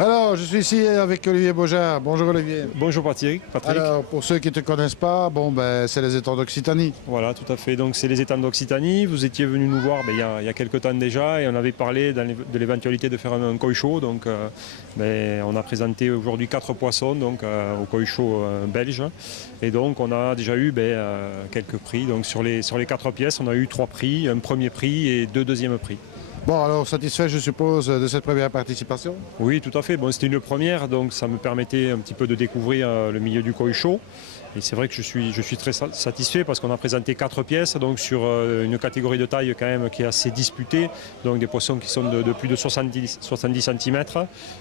Alors, je suis ici avec Olivier Beaujard. Bonjour Olivier. Bonjour Patrick. Alors, pour ceux qui ne te connaissent pas, bon, ben, c'est les étangs d'Occitanie. Voilà, tout à fait. Donc c'est les étangs d'Occitanie. Vous étiez venu nous voir il y a quelques temps déjà et on avait parlé de l'éventualité de faire un koi show. Donc on a présenté aujourd'hui 4 poissons donc, au koi show belge. Et donc on a déjà eu quelques prix. Donc sur les 4 pièces, on a eu 3 prix, un premier prix et 2 deuxièmes prix. Bon, alors satisfait, je suppose, de cette première participation? Oui, tout à fait. Bon, c'était une première, donc ça me permettait un petit peu de découvrir le milieu du koi show. Et c'est vrai que je suis très satisfait parce qu'on a présenté 4 pièces donc sur une catégorie de taille quand même qui est assez disputée, donc des poissons qui sont de plus de 70 cm.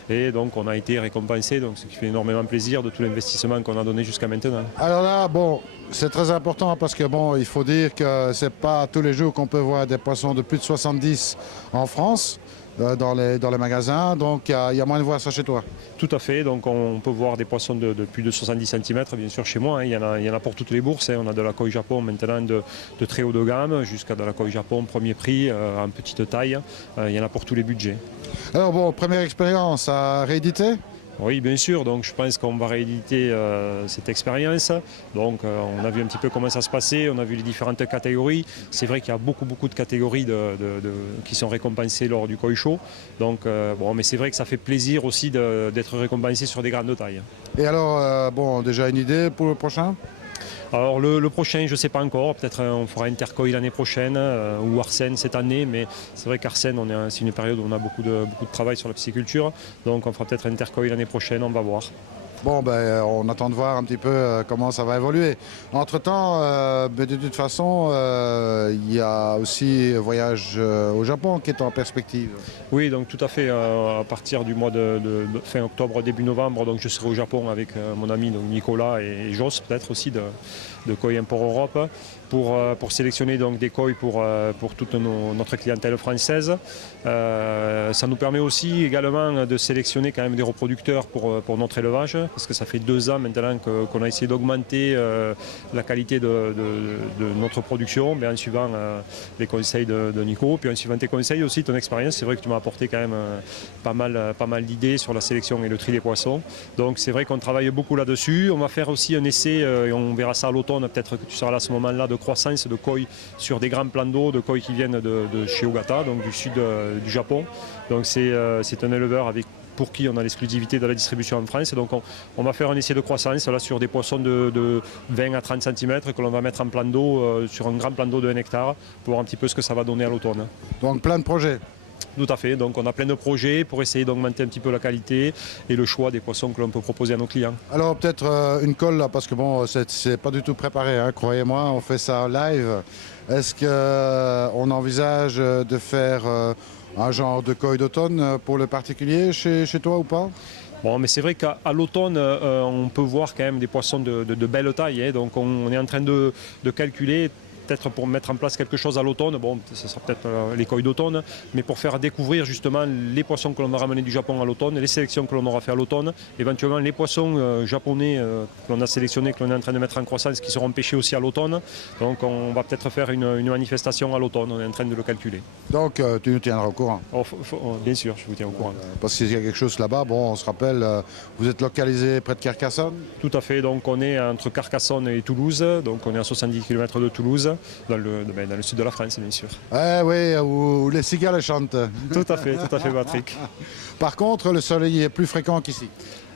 Et donc on a été récompensé, donc ce qui fait énormément plaisir de tout l'investissement qu'on a donné jusqu'à maintenant. Alors là, bon, c'est très important parce que bon, il faut dire que c'est pas tous les jours qu'on peut voir des poissons de plus de 70 en France. Dans les magasins, donc il y a moyen de voir ça chez toi. Tout à fait, donc on peut voir des poissons de plus de 70 cm, bien sûr chez moi, hein. Il y en a pour toutes les bourses, hein. On a de la koi Japon maintenant de très haut de gamme jusqu'à de la koi Japon premier prix en petite taille, il y en a pour tous les budgets. Alors bon, première expérience à rééditer? Oui, bien sûr, donc je pense qu'on va rééditer cette expérience. Donc on a vu un petit peu comment ça se passait, on a vu les différentes catégories. C'est vrai qu'il y a beaucoup de catégories qui sont récompensées lors du koi show. Donc mais c'est vrai que ça fait plaisir aussi d'être récompensé sur des grandes tailles. Et alors, bon, déjà une idée pour le prochain? Alors le prochain, je ne sais pas encore, peut-être on fera Interkoi l'année prochaine ou Arsène cette année, mais c'est vrai qu'Arsène, c'est une période où on a beaucoup de travail sur la pisciculture, donc on fera peut-être Interkoi l'année prochaine, on va voir. Bon, ben, on attend de voir un petit peu comment ça va évoluer. Entre-temps, de toute façon, il y a aussi un voyage au Japon qui est en perspective. Oui, donc tout à fait. À partir du mois de fin octobre, début novembre, donc je serai au Japon avec mon ami donc Nicolas et Jos, peut-être aussi de Koi Import Europe, pour sélectionner donc des koi pour toute notre clientèle française. Ça nous permet aussi également de sélectionner quand même des reproducteurs pour notre élevage, parce que ça fait 2 ans maintenant qu'on a essayé d'augmenter la qualité de notre production, mais en suivant les conseils de Nico, puis en suivant tes conseils aussi, ton expérience. C'est vrai que tu m'as apporté quand même pas mal d'idées sur la sélection et le tri des poissons. Donc c'est vrai qu'on travaille beaucoup là-dessus. On va faire aussi un essai, et on verra ça à l'automne, peut-être que tu seras là à ce moment-là, de croissance de koi sur des grands plans d'eau, de koi qui viennent de chez Ogata, donc du sud du Japon. Donc c'est un éleveur pour qui on a l'exclusivité de la distribution en France. Donc on va faire un essai de croissance là, sur des poissons de 20 à 30 cm que l'on va mettre en plan d'eau, sur un grand plan d'eau de 1 hectare, pour voir un petit peu ce que ça va donner à l'automne. Donc plein de projets. Tout à fait, donc on a plein de projets pour essayer d'augmenter un petit peu la qualité et le choix des poissons que l'on peut proposer à nos clients. Alors peut-être une colle là, parce que bon, c'est pas du tout préparé, hein, croyez-moi, on fait ça en live. Est-ce qu'on envisage de faire un genre de koi d'automne pour le particulier chez toi ou pas? Bon, mais c'est vrai qu'à l'automne, on peut voir quand même des poissons de belle taille, hein, donc on est en train de calculer peut-être pour mettre en place quelque chose à l'automne, bon, ce sera peut-être les koi d'automne, mais pour faire découvrir justement les poissons que l'on a ramenés du Japon à l'automne, les sélections que l'on aura fait à l'automne, éventuellement les poissons japonais que l'on a sélectionnés, que l'on est en train de mettre en croissance, qui seront pêchés aussi à l'automne. Donc on va peut-être faire une manifestation à l'automne, on est en train de le calculer. Donc tu nous tiendras au courant? Bien sûr, je vous tiens au courant. Parce qu'il y a quelque chose là-bas, bon, on se rappelle, vous êtes localisé près de Carcassonne? Tout à fait, donc on est entre Carcassonne et Toulouse, donc on est à 70 km de Toulouse. Dans le sud de la France, bien sûr. Oui, où les cigales chantent. Tout à fait, Patrick. Par contre, le soleil est plus fréquent qu'ici.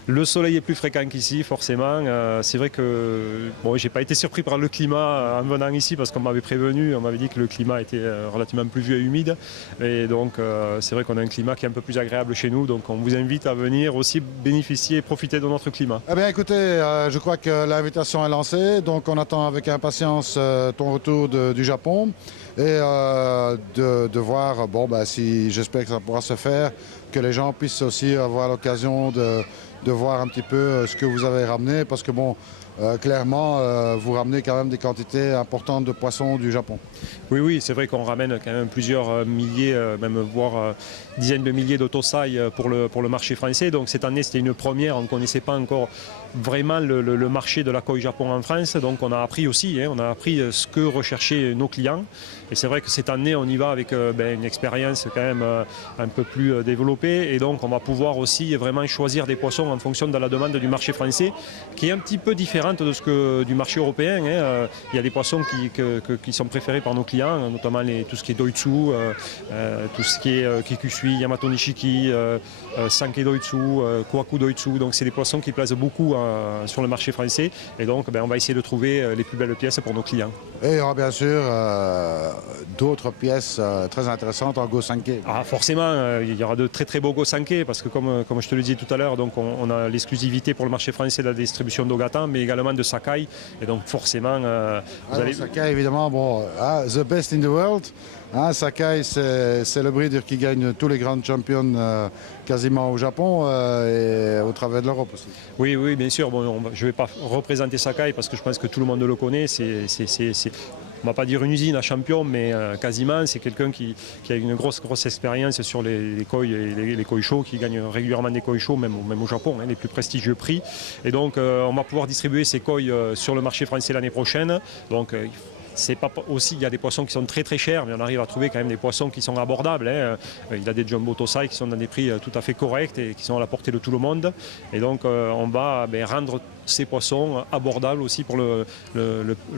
Le soleil est plus fréquent qu'ici, forcément. C'est vrai que bon, j'ai pas été surpris par le climat en venant ici parce qu'on m'avait prévenu, on m'avait dit que le climat était relativement pluvieux et humide. Et donc c'est vrai qu'on a un climat qui est un peu plus agréable chez nous. Donc on vous invite à venir aussi bénéficier et profiter de notre climat. Eh bien écoutez, je crois que l'invitation est lancée. Donc on attend avec impatience ton retour du Japon. Et de voir, bon, si j'espère que ça pourra se faire, que les gens puissent aussi avoir l'occasion de de voir un petit peu ce que vous avez ramené, parce que bon, clairement, vous ramenez quand même des quantités importantes de poissons du Japon. Oui, oui, c'est vrai qu'on ramène quand même plusieurs milliers, même voire dizaines de milliers d'autosailles pour le marché français. Donc cette année, c'était une première, on ne connaissait pas encore vraiment le marché de la koi Japon en France. Donc on a appris aussi, on a appris ce que recherchaient nos clients. Et c'est vrai que cette année, on y va avec une expérience quand même un peu plus développée. Et donc on va pouvoir aussi vraiment choisir des poissons en fonction de la demande du marché français, qui est un petit peu différente de ce que du marché européen. Il y a des poissons qui sont préférés par nos clients, notamment tout ce qui est Doitsu, tout ce qui est Kikusui, Yamato Nishiki, Sankei Doitsu, Kohaku Doitsu. Donc c'est des poissons qui plaisent beaucoup sur le marché français. Et donc on va essayer de trouver les plus belles pièces pour nos clients. Et il y aura bien sûr d'autres pièces très intéressantes en Go-Sankei. Ah, forcément, il y aura de très très beaux Go-Sankei parce que comme je te le disais tout à l'heure, donc on a l'exclusivité pour le marché français de la distribution d'Ogatan, mais également de Sakai. Et donc forcément, Sakai évidemment, bon, the best in the world. Sakai, c'est le breeder qui gagne tous les grands champions quasiment au Japon et au travers de l'Europe aussi. Oui, oui, bien sûr. Bon, je ne vais pas représenter Sakai parce que je pense que tout le monde le connaît. On ne va pas dire une usine à champion, mais quasiment. C'est quelqu'un qui a une grosse expérience sur les koi et les koi shows, qui gagne régulièrement des koi shows, même au Japon, les plus prestigieux prix. Et donc, on va pouvoir distribuer ces koi sur le marché français l'année prochaine. Donc, c'est pas aussi, il y a des poissons qui sont très très chers, mais on arrive à trouver quand même des poissons qui sont abordables. Il y a des jumbo tosai qui sont dans des prix tout à fait corrects et qui sont à la portée de tout le monde. Et donc on va rendre ces poissons abordables aussi pour le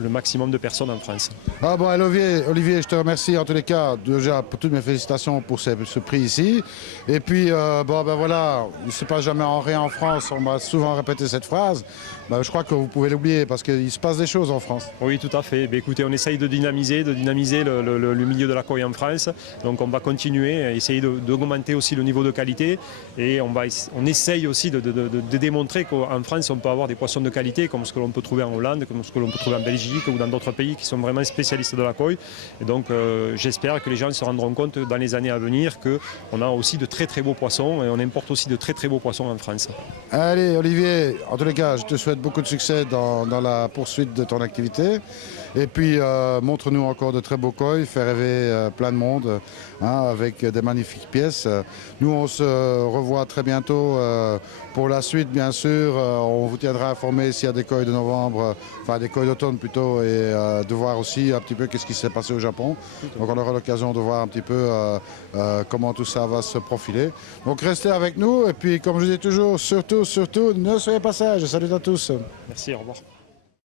maximum de personnes en France. Ah bon, Olivier, je te remercie en tous les cas déjà pour toutes mes félicitations pour ce prix ici. Et puis voilà, il ne se passe jamais rien en France, on m'a souvent répété cette phrase. Je crois que vous pouvez l'oublier parce qu'il se passe des choses en France. Oui, tout à fait. Écoutez, on essaye de dynamiser le milieu de la koi en France. Donc on va continuer à essayer d'augmenter aussi le niveau de qualité. Et on essaye aussi de démontrer qu'en France, on peut avoir des poissons de qualité comme ce que l'on peut trouver en Hollande, comme ce que l'on peut trouver en Belgique ou dans d'autres pays qui sont vraiment spécialistes de la koi. Et donc j'espère que les gens se rendront compte dans les années à venir qu'on a aussi de très très beaux poissons et on importe aussi de très très beaux poissons en France. Allez Olivier, en tous les cas, je te souhaite beaucoup de succès dans la poursuite de ton activité. Et puis montre-nous encore de très beaux koi, fais rêver plein de monde avec des magnifiques pièces. Nous on se revoit très bientôt pour la suite bien sûr. On vous tiendra informé s'il y a des koi de novembre, enfin des koi d'automne plutôt, et de voir aussi un petit peu qu'est-ce qui s'est passé au Japon. Donc on aura l'occasion de voir un petit peu comment tout ça va se profiler. Donc restez avec nous et puis comme je dis toujours, surtout ne soyez pas sages. Salut à tous. Merci, au revoir.